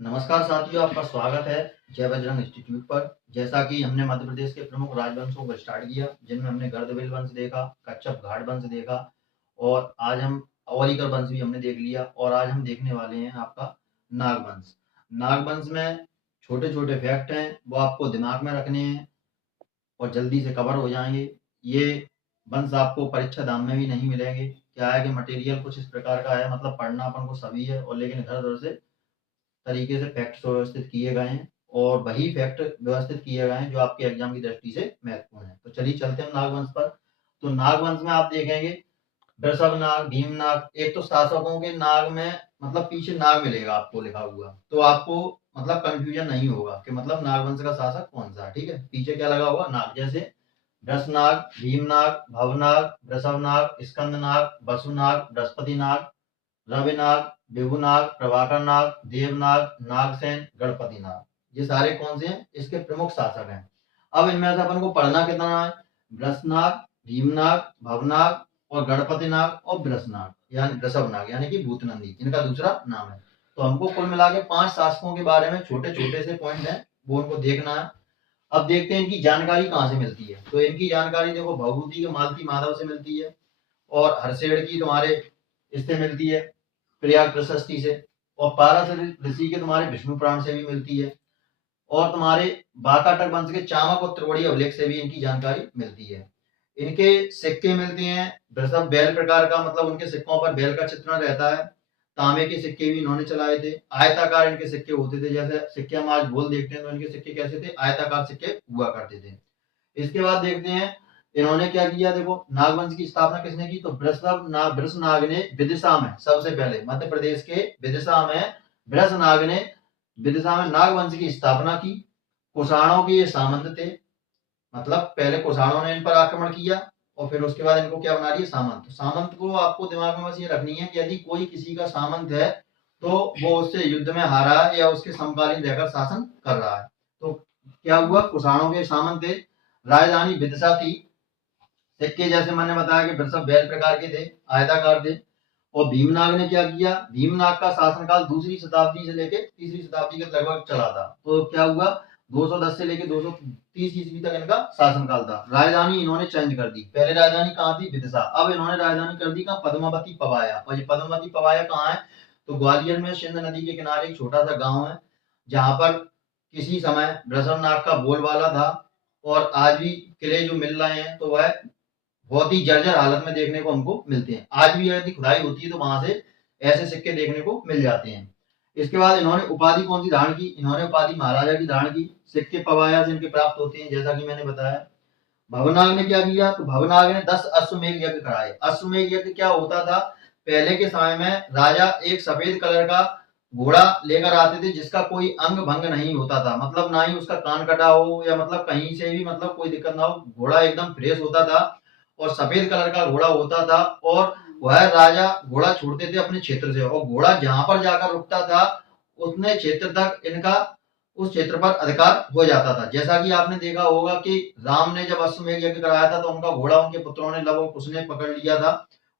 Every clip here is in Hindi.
नमस्कार साथियों, आपका स्वागत है जय बजरंग इंस्टीट्यूट पर। जैसा कि हमने मध्य प्रदेश के प्रमुख राजवंशों को स्टार्ट किया, जिनमें हमने गर्दभेल वंश देखा, कच्छप घाट वंश देखा और आज हम अवलिकर वंश भी हमने देख लिया। और आज हम देखने वाले हैं आपका नागवंश। नागवंश में छोटे छोटे फैक्ट हैं, वो आपको दिमाग में रखने हैं और जल्दी से कवर हो जाएंगे। ये वंश आपको परीक्षा दाम में भी नहीं मिलेंगे। क्या है कि मटेरियल कुछ इस प्रकार का है, मतलब पढ़ना अपन को सभी है और लेकिन इधर उधर से तरीके से फैक्ट्स व्यवस्थित किए गए हैं और वही फैक्ट व्यवस्थित किए गए हैं जो आपके एग्जाम की दृष्टि से महत्वपूर्ण है। तो चलिए चलते हैं नागवंश पर। तो नागवंश में आप देखेंगे वृषभ नाग, भीम नाग। एक तो शासकों के नाग में मतलब पीछे नाग मिलेगा आपको लिखा हुआ, तो आपको मतलब कंफ्यूजन नहीं होगा कि मतलब नागवंश का शासक कौन सा है। ठीक है, पीछे क्या लगा हुआ नाग, जैसे वृषनाग, भीमनाग, भवनाग, वृषभनाग, स्कंदनाग, वसुनाग, बृहस्पतिनाग, रविनाग, विभुनाग, प्रभाकर नाग, देवनाग, नागसेन, गणपति नाग। ये सारे कौन से हैं? इसके प्रमुख शासक हैं। अब इनमें से अपन को पढ़ना कितना है? वृषनाग, भीमनाग, भवनाग और गणपति नाग और वृषनाग यानी वृषभ नाग यानी कि भूतनंदी इनका दूसरा नाम है। तो हमको कुल मिला के 5 शासकों के बारे में छोटे छोटे से पॉइंट हैं, वो उनको देखना है। अब देखते हैं इनकी जानकारी कहाँ से मिलती है। तो इनकी जानकारी देखो भभूति के मालती माधव से मिलती है और हर्षेड़ की तुम्हारे इससे मिलती है प्रयाग प्रशस्ति से, और पारस ऋषि के तुम्हारे विष्णु पुराण से भी मिलती है, और तुम्हारे बाकाटक वंश के चामक और त्रिवड़ी अभिलेख से भी इनकी जानकारी मिलती है। इनके सिक्के मिलते हैं वृषभ बैल प्रकार का, मतलब उनके सिक्कों पर बैल का चित्रण रहता है। तांबे के सिक्के भी इन्होंने चलाए थे। आयताकार इनके सिक्के होते थे, जैसे सिक्के हम आज गोल देखते हैं तो इनके सिक्के कैसे थे? आयताकार सिक्के हुआ करते थे। इसके बाद देखते हैं इन्होंने क्या किया। देखो नागवंश की स्थापना किसने की? तो वृषनाग ने विदिशा में, सबसे पहले मध्य प्रदेश के विदिशा में वृषनाग ने विदिशा में नागवंश की स्थापना की। कुषाणों के ये सामंत थे, मतलब पहले कुषाणों ने इन पर आक्रमण किया और फिर उसके बाद इनको क्या बना दिया? सामंत। सामंत को आपको दिमाग में बस ये रखनी है कि यदि कोई किसी का सामंत है तो वो उससे युद्ध में हारा है या उसके समकालीन रहकर शासन कर रहा है। तो क्या हुआ? कुषाणों के सामंत थे, राजधानी विदिशा थी। सिक्के जैसे मैंने बताया कि वृषभ बैल प्रकार के थे, आयताकार थे। और भीमनाग ने क्या किया? भीमनाग का शासनकाल दूसरी शताब्दी से लेकर तीसरी शताब्दी के लगभग चला था। तो क्या हुआ? 210 से लेकर 230 ईस्वी तक इनका शासनकाल था। राजधानी इन्होंने चेंज कर दी। पहले राजधानी कहाँ थी? विदिशा। अब इन्होंने राजधानी कर दी कहाँ? पद्मावती पवाया। और ये पद्मावती पवाया कहाँ है? तो ग्वालियर में सिंध नदी के किनारे एक छोटा सा गांव है, जहां पर किसी समय वृषभनाग का बोलबाला था। और आज भी किले जो मिल रहे हैं तो वह बहुत ही जर्जर हालत में देखने को हमको मिलते हैं। आज भी यदि खुदाई होती है तो वहां से ऐसे सिक्के देखने को मिल जाते हैं। इसके बाद इन्होंने उपाधि कौन सी धारण की? इन्होंने उपाधि महाराजा की धारण की। सिक्के पवाया से इनके प्राप्त होते हैं, जैसा कि मैंने बताया। भवनाग ने क्या किया? तो भवनाग ने 10 अश्वमेध यज्ञ कराए। अश्वमेध यज्ञ क्या होता था? पहले के समय में राजा एक सफेद कलर का घोड़ा लेकर आते थे जिसका कोई अंग भंग नहीं होता था, मतलब ना ही उसका कान कटा हो या मतलब कहीं से भी मतलब कोई दिक्कत ना हो। घोड़ा एकदम फ्रेश होता था और सफेद कलर का घोड़ा होता था। और वह राजा घोड़ा छोड़ते थे अपने क्षेत्र से, और घोड़ा जहां पर जाकर रुकता था उतने क्षेत्र तक इनका उस क्षेत्र पर अधिकार हो जाता था। जैसा कि आपने देखा होगा कि राम ने जब अश्वमेध यज्ञ कराया था तो उनका घोड़ा उनके पुत्रों ने लव कुश ने पकड़ लिया था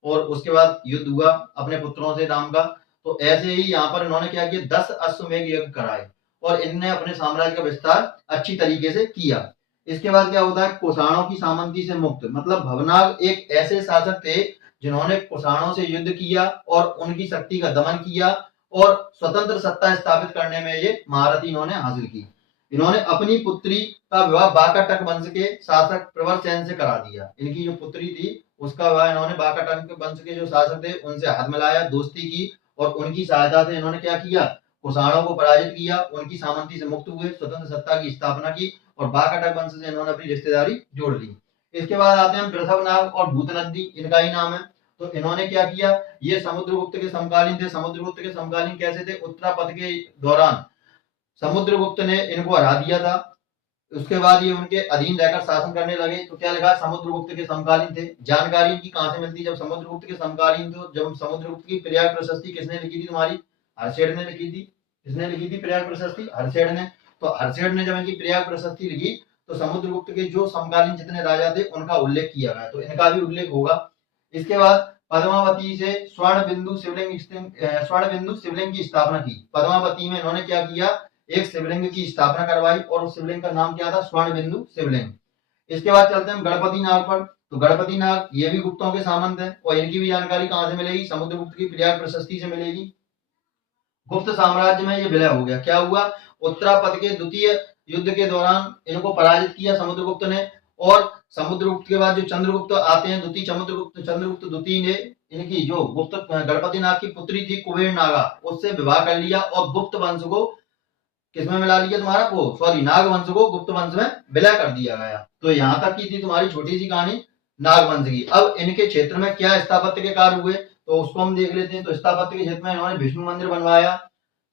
और उसके बाद युद्ध हुआ अपने पुत्रों से राम का। तो ऐसे ही यहाँ पर इन्होंने क्या किया? 10 अश्वमेध यज्ञ कराए और इनने अपने साम्राज्य का विस्तार अच्छी तरीके से किया। इसके बाद क्या होता है? कुषाणों की सामंती से मुक्त, मतलब भवनाग एक ऐसे शासक थे जिन्होंने कुषाणों से युद्ध किया और उनकी शक्ति का दमन किया और स्वतंत्र सत्ता स्थापित करने में ये महारत इन्होंने हासिल की। इन्होंने अपनी पुत्री का विवाह बाकाटक वंश के शासक प्रवर सेन से करा दिया। इनकी जो पुत्री थी उसका विवाह इन्होंने बाकाटक वंश के जो शासक थे उनसे हाथ मिलाया, दोस्ती की और उनकी सहायता से इन्होंने क्या किया? कुषाणों को पराजित किया, उनकी सामंती से मुक्त हुए, स्वतंत्र सत्ता की स्थापना की और बाकाटक वंश से इन्होंने अपनी रिश्तेदारी जोड़ ली। इसके बाद आते हैं वृषभनाग और भूतनदी, इनका ही नाम है। तो इन्होंने क्या किया? ये समुद्रगुप्त के समकालीन थे। समुद्रगुप्त के समकालीन कैसे थे? उत्तरापद के दौरान समुद्रगुप्त ने इनको हरा दिया था। उसके बाद ये उनके अधीन रहकर शासन करने लगे। तो क्या लिखा? समुद्रगुप्त के समकालीन थे। जानकारी इनकी कहां से मिलती है? जब समुद्रगुप्त के समकालीन थे, जब समुद्रगुप्त की प्रयाग प्रशस्ति किसने लिखी थी? तुम्हारी हर्षेड ने लिखी थी। किसने लिखी थी प्रयाग प्रशस्ति? हर्षेड ने। तो हर्षेड ने जब इनकी प्रयाग प्रशस्ति लिखी तो समुद्रगुप्त के जो समकालीन जितने राजा थे उनका उल्लेख किया गया, तो इनका भी उल्लेख होगा। इसके बाद पद्मावती से स्वर्ण बिंदु शिवलिंग की स्थापना की। पद्मावती में इन्होंने क्या किया, एक शिवलिंग की स्थापना करवाई और उस शिवलिंग का नाम क्या था, स्वर्ण बिंदु शिवलिंग। इसके बाद चलते हैं गणपति नाग पर। तो गणपति नाग ये भी गुप्तों के सामंत है और इनकी भी जानकारी कहां से मिलेगी, समुद्रगुप्त की प्रयाग प्रशस्ति से मिलेगी। गुप्त साम्राज्य में ये विलय हो गया। क्या हुआ, उत्तरापद के द्वितीय युद्ध के दौरान इनको पराजित किया समुद्रगुप्त ने, और समुद्रगुप्त के बाद जो चंद्रगुप्त आते हैं, चंद्रगुप्त द्वितीय ने इनकी जो गुप्त गणपति नाग की पुत्री थी कुबेर नागा, उससे विवाह कर लिया और गुप्त वंश को किसमें मिला लिया, तुम्हारा वो सॉरी नाग वंश को गुप्त वंश में विलय कर दिया गया। तो यहाँ तक की थी तुम्हारी छोटी सी कहानी नाग वंश की। अब इनके क्षेत्र में क्या स्थापत्य के कार्य हुए तो उसको हम देख लेते हैं। तो स्थापत्य के क्षेत्र में इन्होंने विष्णु मंदिर बनवाया,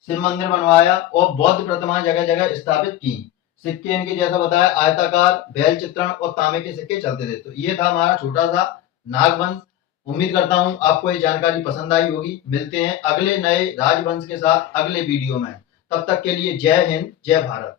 शिव मंदिर बनवाया और बौद्ध प्रतिमाएं जगह जगह स्थापित की। सिक्के इनके जैसा बताया आयताकार, बैल चित्रण और तांबे के सिक्के चलते थे। तो ये था हमारा छोटा सा नागवंश। उम्मीद करता हूं आपको ये जानकारी पसंद आई होगी। मिलते हैं अगले नए राजवंश के साथ अगले वीडियो में। तब तक के लिए जय हिंद, जय भारत।